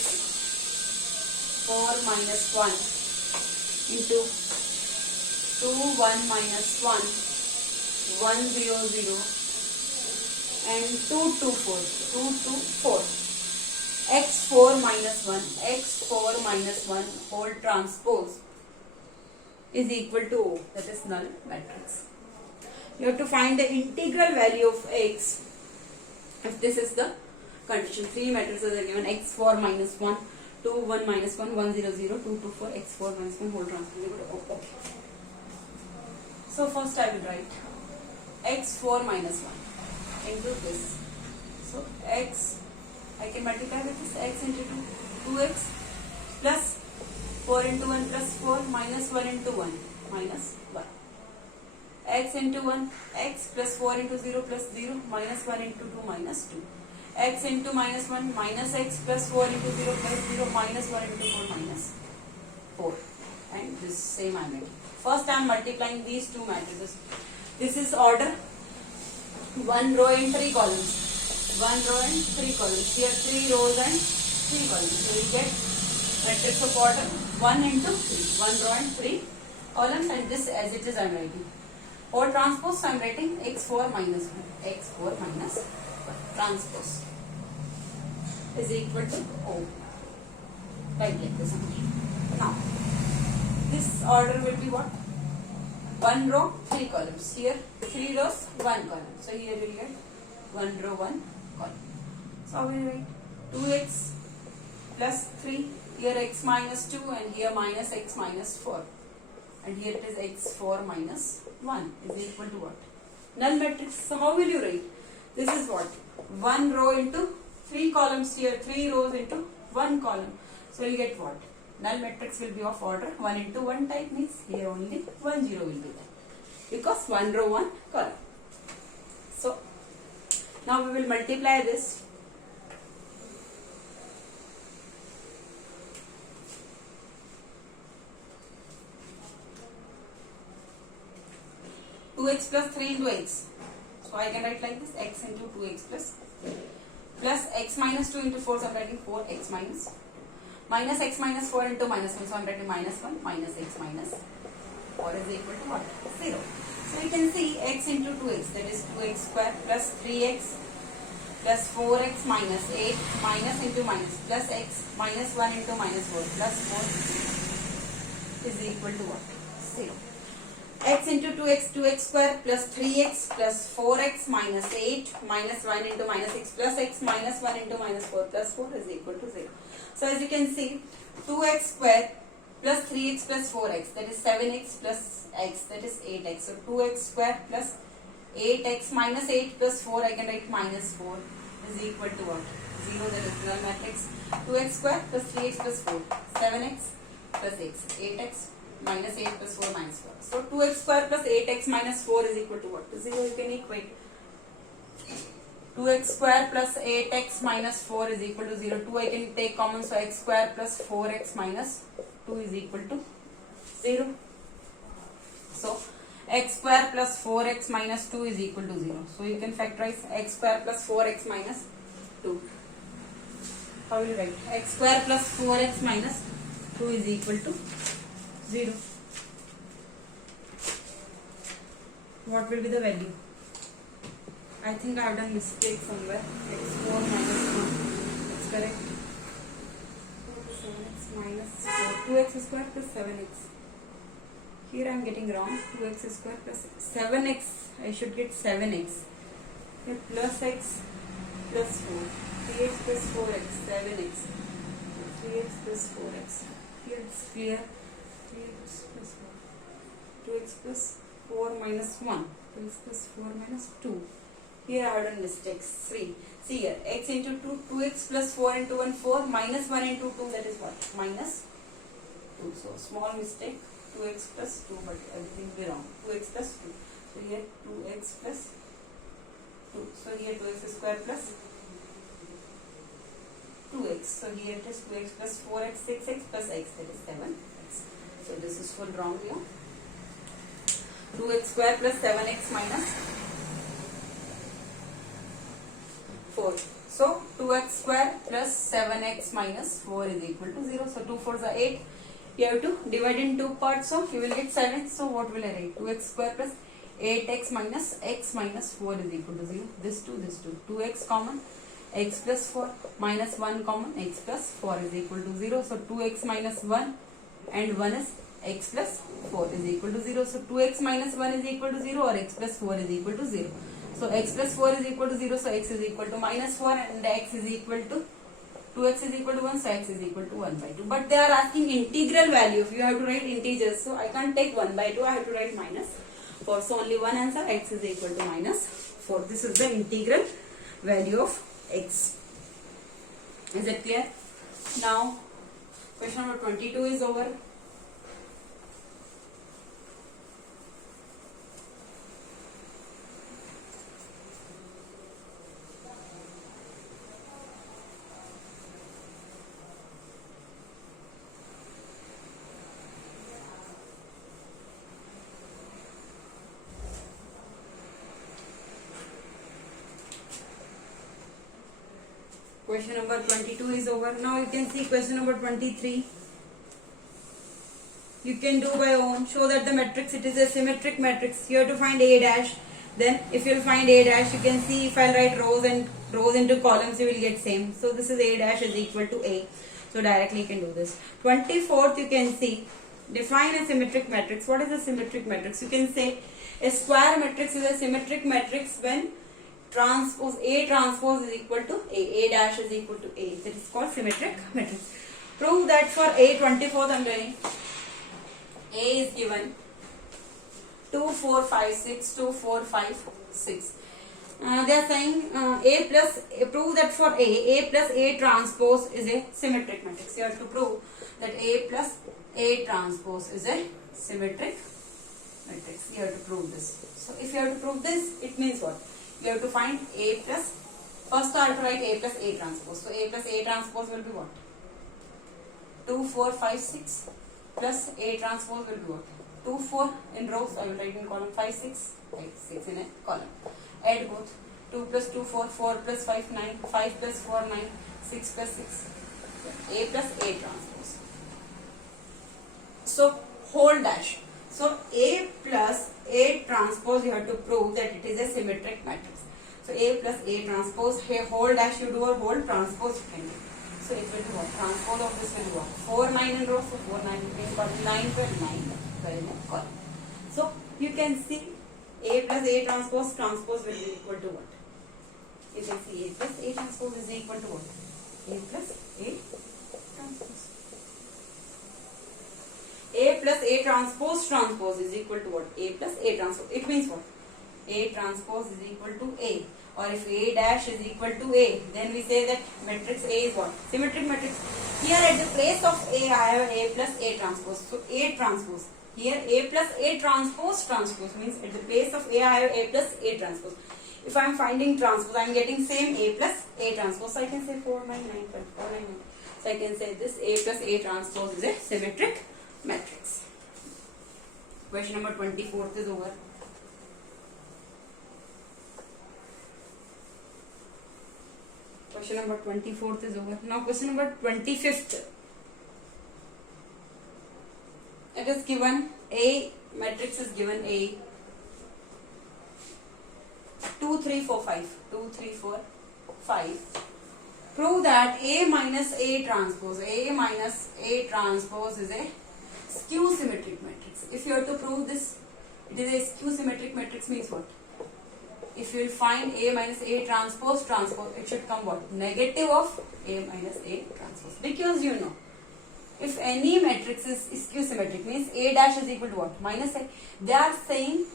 4 minus 1 into 2 1 minus 1 1 0 0 and 2 2 4 2 2 4 x 4 minus 1 x 4 minus 1 whole transpose is equal to O, that is null matrix. You have to find the integral value of x if this is the condition. 3 matrices are given: x4 minus 1, 2 1 minus 1, 1 0 0, 2 2 4, x4 minus 1 whole transpose equal to O. Okay. So first I will write x4 minus 1 into this. So x, I can multiply with this, x into 2, 2x plus 4 into 1 plus 4 minus 1 into 1 minus 1. X into 1, x plus 4 into 0 plus 0 minus 1 into 2 minus 2. X into minus 1 minus x plus 4 into 0 plus 0 minus 1 into 4 minus 4. And this same I am making. First I am multiplying these two matrices. This is order 1 row and 3 columns. 1 row and 3 columns. Here 3 rows and 3 columns. So we get matrix of order 1 into 3. 1 row and 3 column, and this as it is I am writing. Or transpose, so I am writing x4 minus 1. x4 minus 1 transpose is equal to O. Right like this only. Now, this order will be what? 1 row, 3 columns. Here 3 rows, 1 column. So here we will get 1 row, 1 column. So how will we write? 2x plus 3. Here x minus 2 and here minus x minus 4. And here it is x4 minus 1 is equal to what? Null matrix. So how will you write? This is what? 1 row into 3 columns here, 3 rows into 1 column. So you get what? Null matrix will be of order 1 into 1 type, means here only 1 0 will be there. Because 1 row, 1 column. So now we will multiply this. Two x plus 3 into x. So I can write like this, x into 2x plus x minus 2 into 4, so I am writing 4x minus x minus 4 into minus 1, so I am writing minus 1 minus x minus 4 is equal to what? 0. So you can see x into 2x, that is 2x square plus 3x plus 4x minus 8 minus into minus plus x minus 1 into minus 4 plus 4 is equal to what? 0. X into 2x, 2x square plus 3x plus 4x minus 8 minus 1 into minus x minus 1 into minus 4 plus 4 is equal to 0. So as you can see, 2x square plus 3x plus 4x, that is 7x plus x, that is 8x. So 2x square plus 8x minus 8 plus 4, I can write minus 4 is equal to what? 0, that is null matrix. 2x square plus 3x plus 4, 7x plus x, 8x minus 8 plus 4 minus 4. So 2x square plus 8x minus 4 is equal to what? To 0. You can equate. 2x square plus 8x minus 4 is equal to 0. 2 I can take common, so x square plus 4x minus 2 is equal to 0. So x square plus 4x minus 2 is equal to 0. So you can factorize x square plus 4x minus 2. How will you write? X square plus 4x minus 2 is equal to 0. What will be the value? I think I have done mistake somewhere. x4 minus 1. That's correct. 7x minus 4. 2x square plus 7x. Here I am getting wrong. 2x square plus 7x. I should get 7x. Here plus x plus 4. 3x plus 4x. 7x. 3x plus 4x. Here it's clear. 3x plus 4. 2x plus 4 minus 1. 2x plus 4 minus 2. Here I have done mistakes. 3. See here. X into 2. 2x plus 4 into 1. 4 minus 1 into 2. That is what? Minus 2. So small mistake. 2x plus 2. But everything will be wrong. 2x plus 2. So here 2x plus 2. So here 2x square plus 2x. So here it is 2x plus 4x, 6x plus x. That is 7x. So this is full wrong here. 2x square plus 7x minus 4. So 2x square plus 7x minus 4 is equal to 0. So 2 4s are 8. You have to divide in 2 parts. So you will get 7. So what will I write? 2x square plus 8x minus x minus 4 is equal to 0. This 2, this 2. 2x common. X plus 4 minus 1 common. X plus 4 is equal to 0. So 2x minus 1 and 1 is x plus 4 is equal to 0. So 2x minus 1 is equal to 0 or x plus 4 is equal to 0. So x plus 4 is equal to 0. So x is equal to minus 4 and x is equal to 2x is equal to 1. So x is equal to 1 by 2. But they are asking integral value. You have to write integers. So I can't take 1 by 2. I have to write minus 4. So only one answer. X is equal to minus 4. This is the integral value of x. Is it clear? Now question number 22 is over. Question number 22 is over. Now you can see question number 23. you can do by own. Show that the matrix, it is a symmetric matrix. You have to find A dash. Then if you'll find A dash, you can see if I'll write rows and rows into columns, you will get same. So this is A dash is equal to A. So directly you can do this. 24th, you can see, define a symmetric matrix. What is a symmetric matrix? You can say a square matrix is a symmetric matrix when transpose A transpose is equal to A dash is equal to A. That is called symmetric matrix. Prove that for A, 24th I am doing. A is given 2, 4, 5, 6, 2, 4, 5, 6. They are saying A plus, prove that for A plus A transpose is a symmetric matrix. You have to prove that A plus A transpose is a symmetric matrix. You have to prove this. So if you have to prove this, it means what? You have to find A plus, first I have to write A plus A transpose. So A plus A transpose will be what? 2, 4, 5, 6 plus A transpose will be what? 2, 4 in rows, I will write in column 5, 6, 6 in a column. Add both. 2 plus 2, 4, 4 plus 5, 9, 5 plus 4, 9, 6 plus 6. A plus A transpose. So, whole dash. So, A plus A transpose, you have to prove that it is a symmetric matrix. So, A plus A transpose, here whole dash you do or whole transpose you can do. So, it will be what? Transpose of this will be what? 4, 9 in rows, so 4, 9 in column, 9, 12, 9, 12 in a column. So, you can see A plus A transpose will be equal to what? You can see A plus A transpose is equal to what? A plus A transpose. A plus A transpose is equal to what? A plus A transpose. It means what? A transpose is equal to A. Or if A dash is equal to A, then we say that matrix A is what? Symmetric matrix. Here at the place of A, I have A plus A transpose. So A transpose. Here A plus A transpose means at the place of A, I have A plus A transpose. If I am finding transpose, I am getting same A plus A transpose. So I can say 4, 9, 9, 12, 4, 9, 9. So I can say this A plus A transpose is a symmetric matrix. Question number 24th is over. Question number 24th is over. Now question number 25th. It is given A, matrix is given A 2, 3, 4, 5. 2, 3, 4, 5. Prove that A minus A transpose is a skew symmetric matrix. If you have to prove this, it is a skew symmetric matrix means what? If you will find A minus A transpose, it should come what? Negative of A minus A transpose. Because you know, if any matrix is skew symmetric means A dash is equal to what? Minus A. They are saying,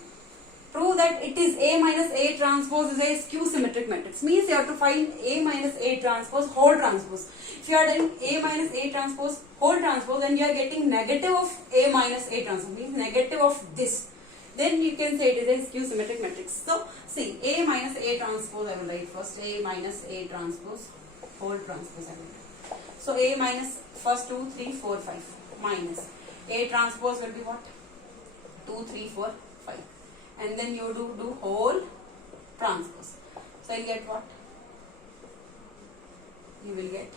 prove that it is A minus A transpose is a skew symmetric matrix. Means you have to find A minus A transpose whole transpose. If you are doing A minus A transpose whole transpose, then you are getting negative of A minus A transpose. Means negative of this. Then you can say it is a skew symmetric matrix. So, see, A minus A transpose, I will write first A minus A transpose, whole transpose I will write. So, A minus first 2, 3, 4, 5 minus A transpose will be what? 2, 3, 4, 5. And then you do whole transpose. So, you will get what? You will get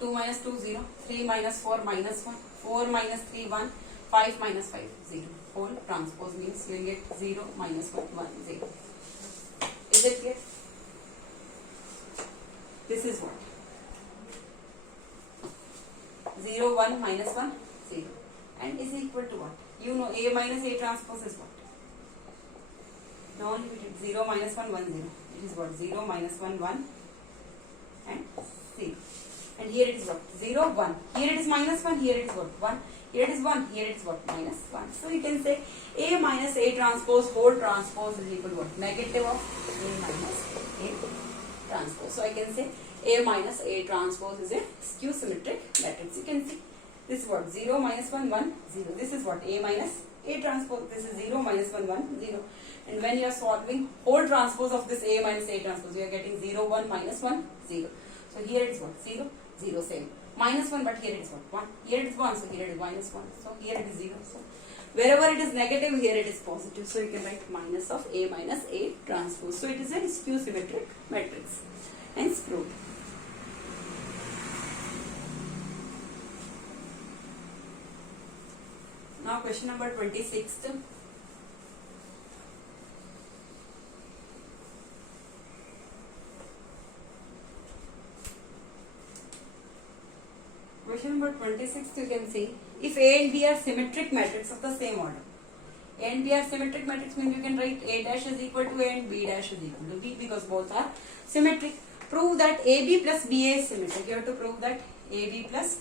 2 minus 2, 0, 3 minus 4, minus 1, 4 minus 3, 1, 5 minus 5, 0. Whole transpose means you will get 0 minus 1, 1, 0. Is it clear? This is what? 0, 1, minus 1, 0. And is equal to what? You know A minus A transpose is what? Now only we did 0 minus 1, 1, 0. It is what? 0 minus 1, 1 and 0. And here it is what? 0, 1. Here it is minus 1, here it is what? 1. Here it is 1, here it is what? Minus 1. So you can say A minus A transpose whole transpose is equal to what? Negative of A minus A transpose. So I can say A minus A transpose is a skew symmetric matrix. You can see this is what? 0 minus 1, 1, 0. This is what? A minus A transpose. This is 0 minus 1, 1, 0. And when you are solving whole transpose of this A minus A transpose, you are getting 0, 1, minus 1, 0. So here it is what? 0, 0, same. Minus 1, but here it is what? 1. Here it is 1, so here it is minus 1. So here it is 0. So wherever it is negative, here it is positive. So you can write minus of A minus A transpose. So it is a skew symmetric matrix. Hence proved. Now question number 26th. Question number 26, you can see if A and B are symmetric matrices of the same order. A and B are symmetric matrices means you can write A dash is equal to A and B dash is equal to B because both are symmetric. Prove that AB plus BA is symmetric. You have to prove that AB plus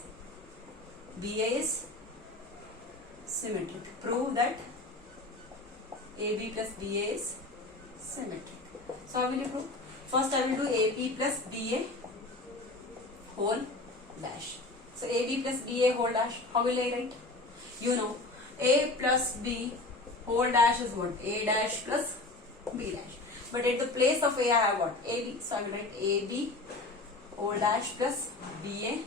BA is symmetric. Prove that AB plus BA is symmetric. So how will you prove? First I will do AB plus BA whole dash. So AB plus BA whole dash, how will I write? You know, A plus B whole dash is what? A dash plus B dash. But at the place of A I have what? AB. So I will write AB whole dash plus BA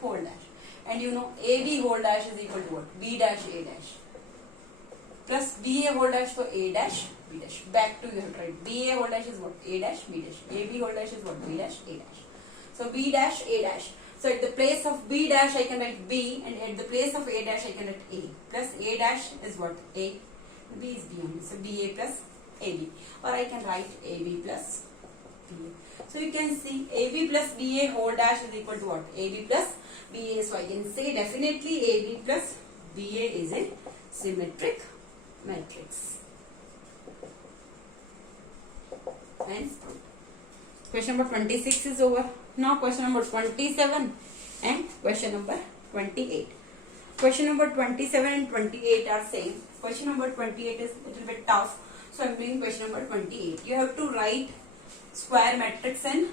whole dash. And you know, AB whole dash is equal to what? B dash A dash. Plus BA whole dash, so A dash B dash. Back to you have to write BA whole dash is what? A dash B dash. AB whole dash is what? B dash A dash. So B dash A dash. So at the place of B dash I can write B, and at the place of A dash I can write A. Plus A dash is what? A. B is B only. So BA plus AB. Or I can write AB plus BA. So you can see AB plus BA whole dash is equal to what? AB plus BA. So I can say definitely AB plus BA is a symmetric matrix. Hence, question number 26 is over. Now question number 27 and question number 28. Question number 27 and 28 are same. Question number 28 is a little bit tough. So I am doing question number 28. You have to write square matrix and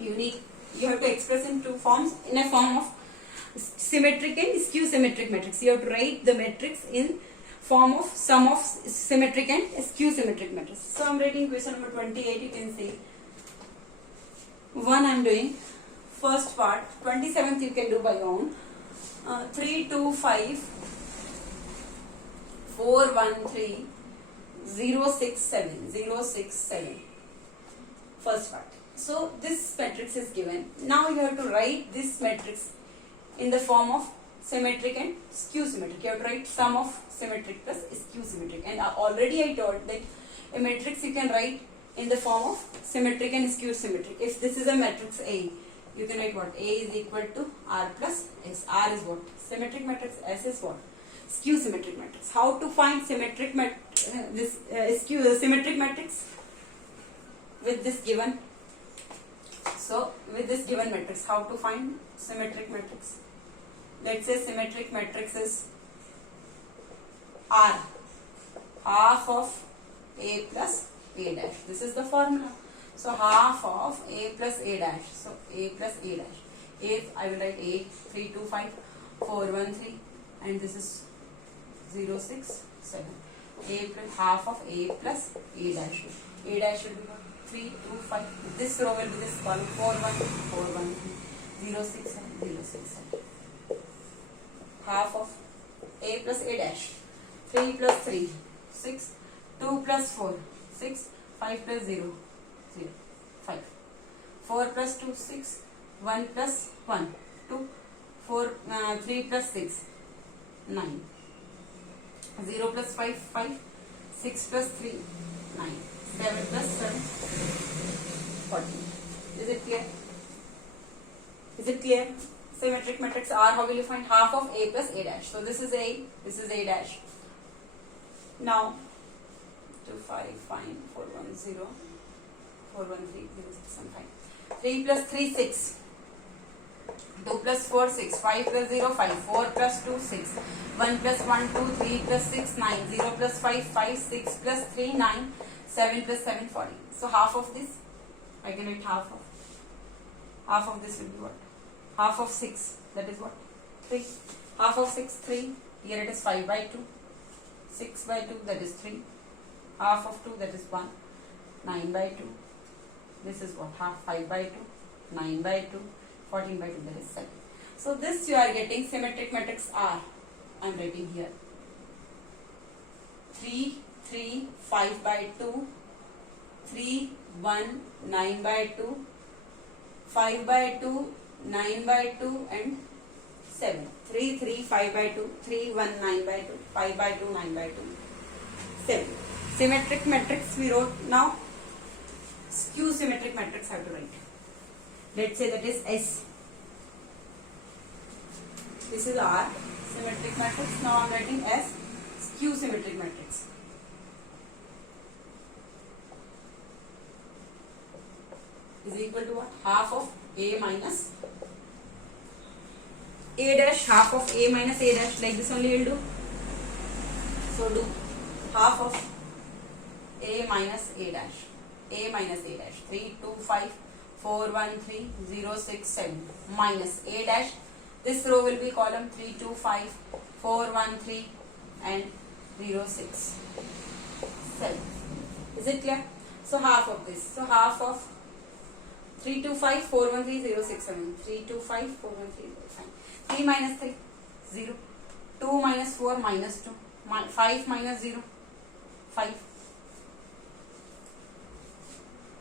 unique. You have to express in two forms, in a form of symmetric and skew symmetric matrix. You have to write the matrix in form of sum of symmetric and skew symmetric matrix. So I am writing question number 28. You can see one I am doing first part. 27th you can do by your own. 3 2 5 4 1 3 0 6 7 0 6 7 first part. So this matrix is given. Now you have to write this matrix in the form of symmetric and skew symmetric. You have to write sum of symmetric plus skew symmetric. And already I told that a matrix you can write in the form of symmetric and skew symmetric. If this is a matrix A, you can write what? A is equal to R plus S. R is what? Symmetric matrix. S is what? Skew symmetric matrix. How to find symmetric symmetric matrix? With this given. So with this given matrix, how to find symmetric matrix? Let's say symmetric matrix is R, half of A plus A dash. This is the formula. So half of A plus A dash. So A plus A dash. A, I will write A 3 2 5 4 1 3, and this is 0 6 7. A plus half of A plus A dash. A dash will be 3 2 5. This row will be this column 4 1 4 1 3 0 6 7 0 6 7. Half of A plus A dash. 3 plus 3 6. 2 plus 4 6. 5 plus 0 0 5. 4 plus 2 6. 1 plus 1 2. 4 3 plus 6 9. 0 plus 5 5. 6 plus 3 9. 7 plus 7 14. Is it clear? Is it clear? Symmetric matrix R, how will you find? Half of A plus A dash. So this is A dash. Now 2 5 fine 4 1 0 4 1 3 0 6 1 5. 3 plus 3 6. 2 plus 4 6. 5 plus 0 5. 4 plus 2 6. 1 plus 1 2. 3 plus 6 9. 0 plus 5 5. 6 plus 3 9. 7 plus 7 40. So half of this I can write half of this will be what? Half of 6, that is what? 3. Half of 6 3. Here it is 5 by 2. 6 by 2, that is 3. Half of 2, that is 1. 9 by 2. This is what? Half 5 by 2. 9 by 2. 14 by 2, that is 7. So this you are getting symmetric matrix R. I am writing here. 3 3 5 by 2. 3 1 9 by 2. 5 by 2 9 by 2 and 7. 3, 3, 5 by 2, 3, 1, 9 by 2, 5 by 2, 9 by 2, 7. Symmetric matrix we wrote. Now skew symmetric matrix have to write. Let's say that is S. This is R symmetric matrix. Now I am writing S skew symmetric matrix. Is equal to what? Half of A minus A dash, half of A minus A dash, like this only will do. So do half of A minus A dash. A minus A dash. 3, 2, 5, 4, 1, 3, 0, 6, 7. Minus A dash. This row will be column 3, 2, 5, 4, 1, 3 and 0, 6, 7. Is it clear? So half of this. So half of 3, 2, 5, 4, 1, 3, 0, 6, 7. 3, 2, 5, 4, 1, 3, 0, 5. 3 minus 3, 0. 2 minus 4, minus 2. 5 minus 0, 5.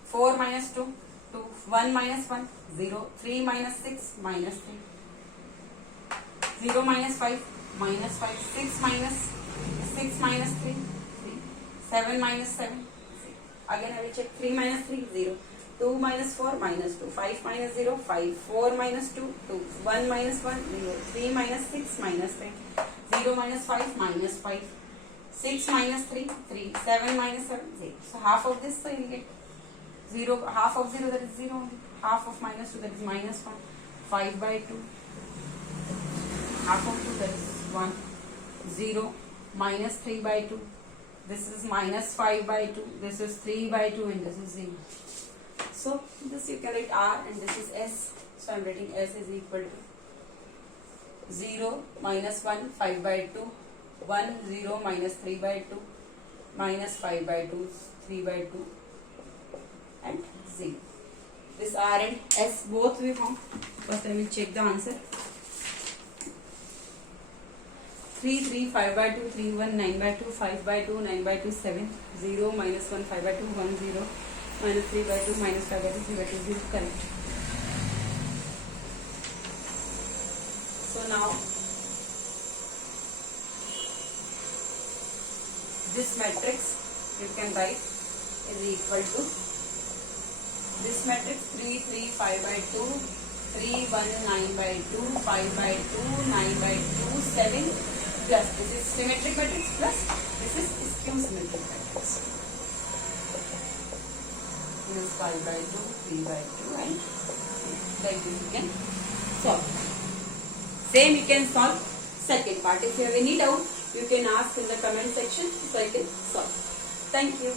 4 minus 2, 2. 1 minus 1, 0. 3 minus 6, minus 3. 0 minus 5, minus 5. 6 minus 3, 3. 7 minus 7, 6. Again I will check. 3 minus 3, 0. 2 minus 4, minus 2. 5 minus 0, 5. 4 minus 2, 2. 1 minus 1, 0. 3 minus 6, minus 3. 0 minus 5, minus 5. 6 minus 3, 3. 7 minus 7, 0. So half of this, so you will get 0. Half of 0, that is 0 only. Half of minus 2, that is minus 1. 5 by 2. Half of 2, that is 1. 0. Minus 3 by 2. This is minus 5 by 2. This is 3 by 2 and this is 0. So this you can write R and this is S. So I am writing S is equal to 0 minus 1, 5 by 2. 1, 0 minus 3 by 2. Minus 5 by 2, 3 by 2 and 0. This R and S both we found. First I will check the answer. 3, 3, 5 by 2, 3, 1, 9 by 2, 5 by 2, 9 by 2, 7. 0 minus 1, 5 by 2, 1, 0. Minus 3 by 2, minus 5 by 2, 3 by 2, 0. Correct. So now this matrix you can write is equal to this matrix 3, 3, 5 by 2, 3, 1, 9 by 2, 5 by 2, 9 by 2, 7 plus this is symmetric matrix plus this is skew symmetric matrix. This is 5 by 2, 3 by 2 and like this you can solve. Same you can solve second part. If you have any doubt, you can ask in the comment section so I can solve. Thank you.